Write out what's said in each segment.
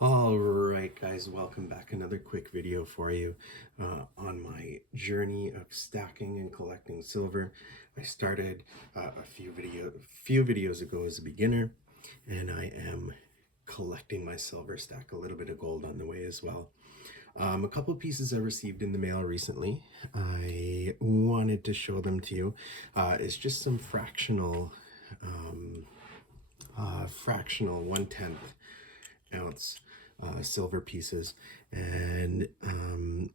All right, guys, welcome back. Another quick video for you on my journey of stacking and collecting silver. I started a few videos ago as a beginner, and I am collecting my silver stack. A little bit of gold on the way as well. A couple pieces I received in the mail recently. I wanted to show them to you. It's just some fractional 1/10 ounce silver pieces, and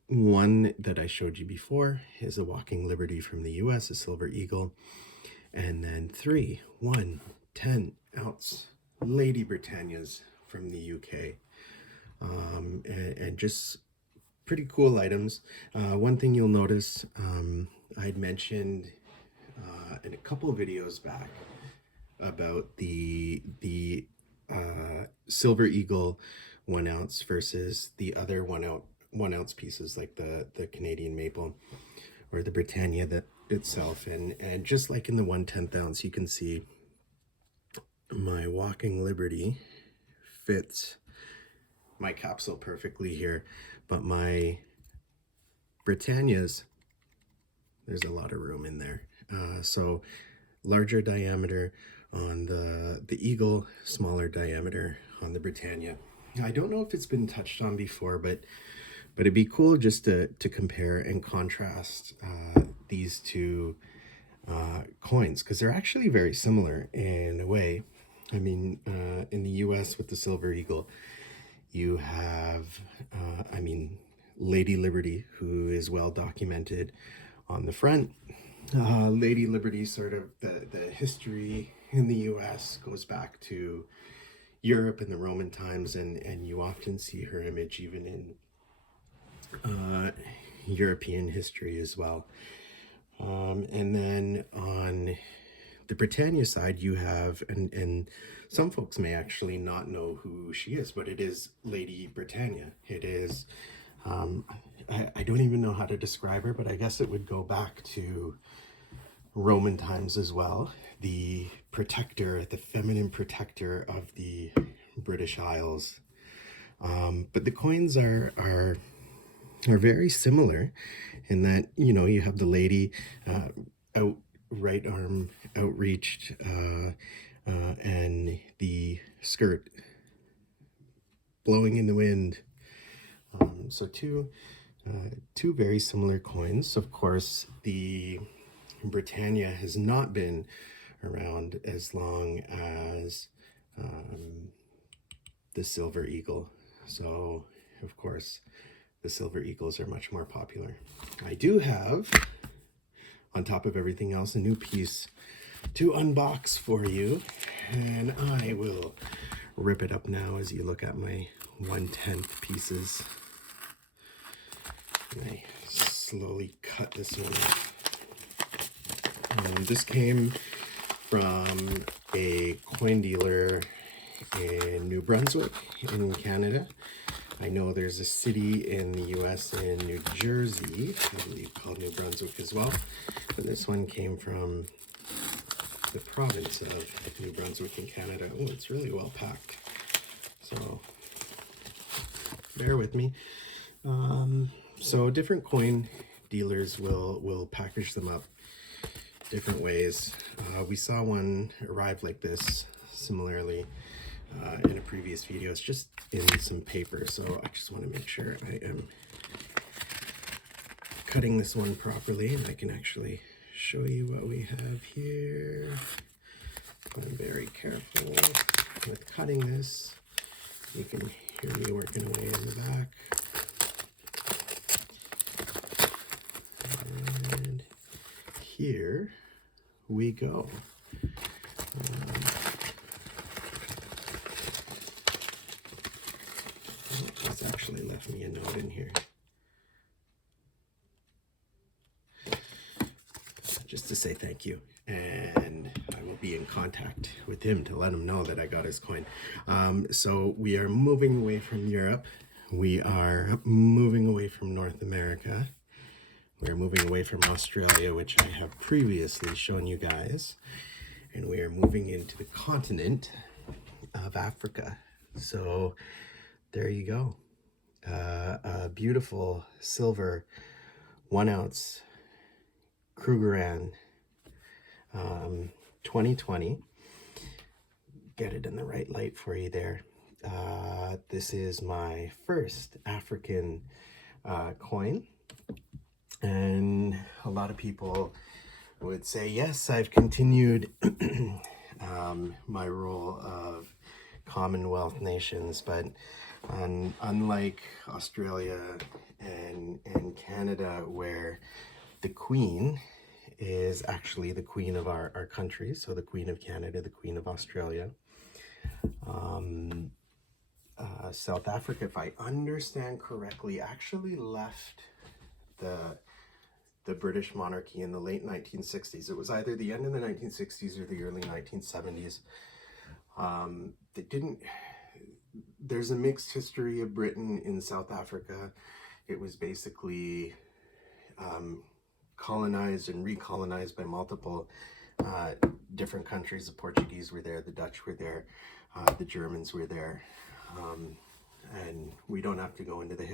one that I showed you before is a Walking Liberty from the US, a silver eagle, and then 1/10 ounce Lady Britannias from the UK, and just pretty cool items. One thing you'll notice, I'd mentioned in a couple of videos back about the silver eagle 1 ounce versus the other 1 ounce pieces like the Canadian maple or the Britannia that itself, and just like in the 1/10 ounce, you can see my Walking Liberty fits my capsule perfectly here, but my Britannias, there's a lot of room in there. So larger diameter on the eagle, smaller diameter on the Britannia. I don't know if it's been touched on before, but it'd be cool just to compare and contrast these two coins, because they're actually very similar in a way. I mean, in the US with the silver eagle, you have, Lady Liberty, who is well documented on the front. Lady Liberty, sort of the history in the US goes back to Europe in the Roman times, and you often see her image even in European history as well. And then on the Britannia side, you have, and some folks may actually not know who she is, but it is Lady Britannia. It is, I don't even know how to describe her, but I guess it would go back to Roman times as well. The protector, the feminine protector of the British Isles. But the coins are very similar in that, you know, you have the lady out, right arm outreached, and the skirt blowing in the wind. So two very similar coins. Of course, the Britannia has not been around as long as the silver eagle. So, of course, the silver eagles are much more popular. I do have, on top of everything else, a new piece to unbox for you, and I will rip it up now as you look at my 1/10 pieces. And I slowly cut this one off. This came from a coin dealer in New Brunswick in Canada. I know there's a city in the US in New Jersey, I believe, called New Brunswick as well. But this one came from the province of New Brunswick in Canada. Oh, it's really well packed. So bear with me. So different coin dealers will package them up different ways. We saw one arrive like this similarly in a previous video. It's just in some paper, so I just want to make sure I am cutting this one properly, and I can actually show you what we have here. I'm very careful with cutting this. You can hear me working away in the back. And here we go. It's actually left me a note in here. Just to say thank you, and I will be in contact with him to let him know that I got his coin. So we are moving away from Europe. We are moving away from North America. We're moving away from Australia, which I have previously shown you guys, and we are moving into the continent of Africa. So there you go. A beautiful silver 1 ounce Krugerrand 2020. Get it in the right light for you there. This is my first African coin, and a lot of people would say, yes, I've continued my role of Commonwealth nations, but unlike Australia and Canada, where the Queen is actually the Queen of our country, so the Queen of Canada, the Queen of Australia, South Africa, if I understand correctly, actually left the British monarchy in the late 1960s. It was either the end of the 1960s or the early 1970s. They didn't. There's a mixed history of Britain in South Africa. It was basically colonized and recolonized by multiple different countries. The Portuguese were there, the Dutch were there, the Germans were there. And we don't have to go into the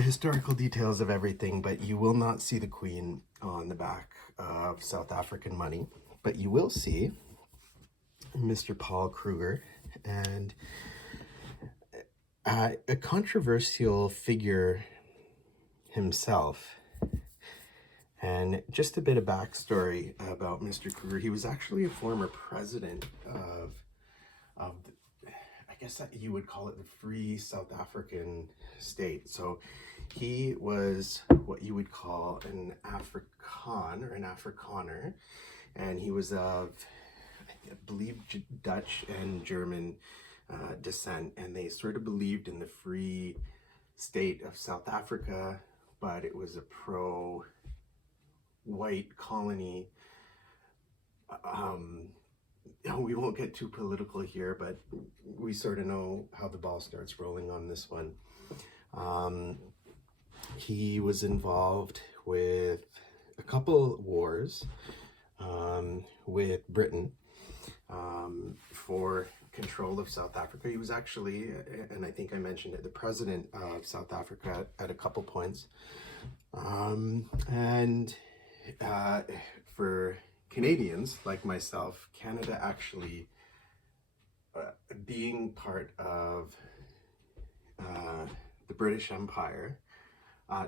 historical details of everything, but you will not see the Queen on the back of South African money. But you will see Mr. Paul Kruger, and a controversial figure himself. And just a bit of backstory about Mr. Kruger. He was actually a former president of I guess that you would call it the Free South African State. So he was what you would call an Afrikaan or an Afrikaner, and he was of, I believe, Dutch and German descent, and they sort of believed in the free state of South Africa, but it was a pro-white colony. We won't get too political here, but we sort of know how the ball starts rolling on this one. He was involved with a couple wars with Britain for control of South Africa. He was actually, and I think I mentioned it, the president of South Africa at a couple points. For Canadians like myself, Canada actually, being part of the British Empire,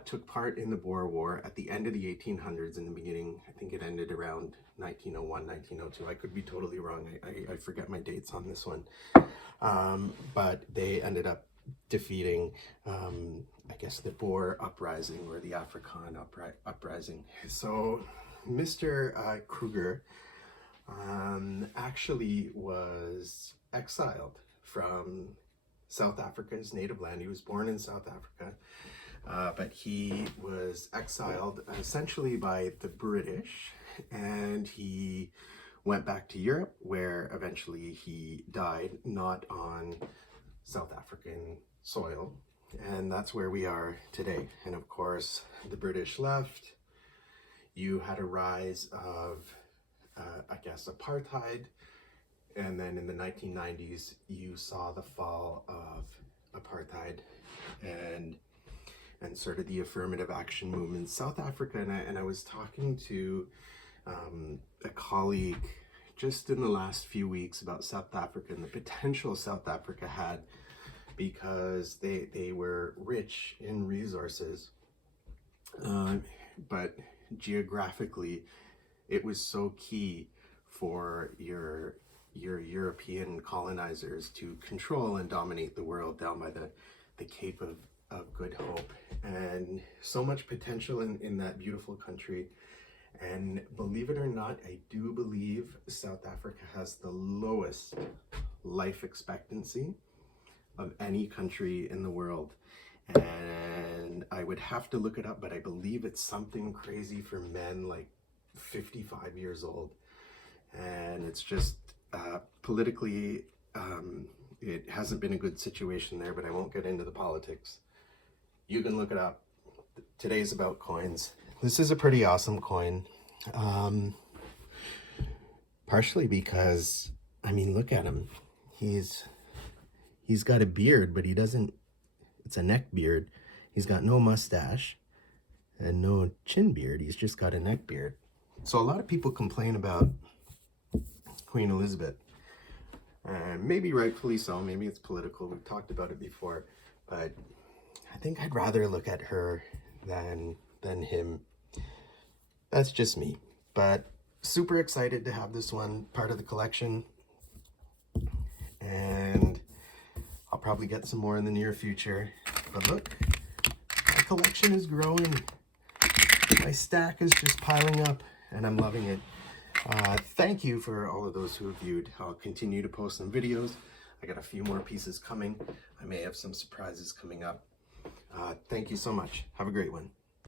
took part in the Boer War at the end of the 1800s. In the beginning, I think it ended around 1901, 1902. I could be totally wrong. I forget my dates on this one. But they ended up defeating, I guess, the Boer uprising or the Afrikaan uprising. So Mr. Kruger actually was exiled from South Africa, his native land. He was born in South Africa, but he was exiled essentially by the British, and he went back to Europe, where eventually he died, not on South African soil. And that's where we are today. And of course, the British left. You had a rise of, I guess, apartheid. And then in the 1990s, you saw the fall of apartheid and sort of the affirmative action movement in South Africa. And I was talking to a colleague just in the last few weeks about South Africa and the potential South Africa had, because they were rich in resources, but geographically it was so key for your European colonizers to control and dominate the world down by the Cape of Good Hope, and so much potential in that beautiful country. And believe it or not, I do believe South Africa has the lowest life expectancy of any country in the world. And I would have to look it up, but I believe it's something crazy for men, like 55 years old. And it's just politically, it hasn't been a good situation there, but I won't get into the politics. You can look it up. Today's about coins. This is a pretty awesome coin. Partially because, I mean, look at him. He's he's got a beard, but he doesn't, it's a neck beard. He's got no mustache and no chin beard. He's just got a neck beard. So a lot of people complain about Queen Elizabeth. Maybe rightfully so, maybe it's political. We've talked about it before, but I think I'd rather look at her than him. That's just me. But super excited to have this one part of the collection. And I'll probably get some more in the near future. But look, my collection is growing. My stack is just piling up, and I'm loving it. Thank you for all of those who have viewed. I'll continue to post some videos. I got a few more pieces coming. I may have some surprises coming up. Thank you so much. Have a great one.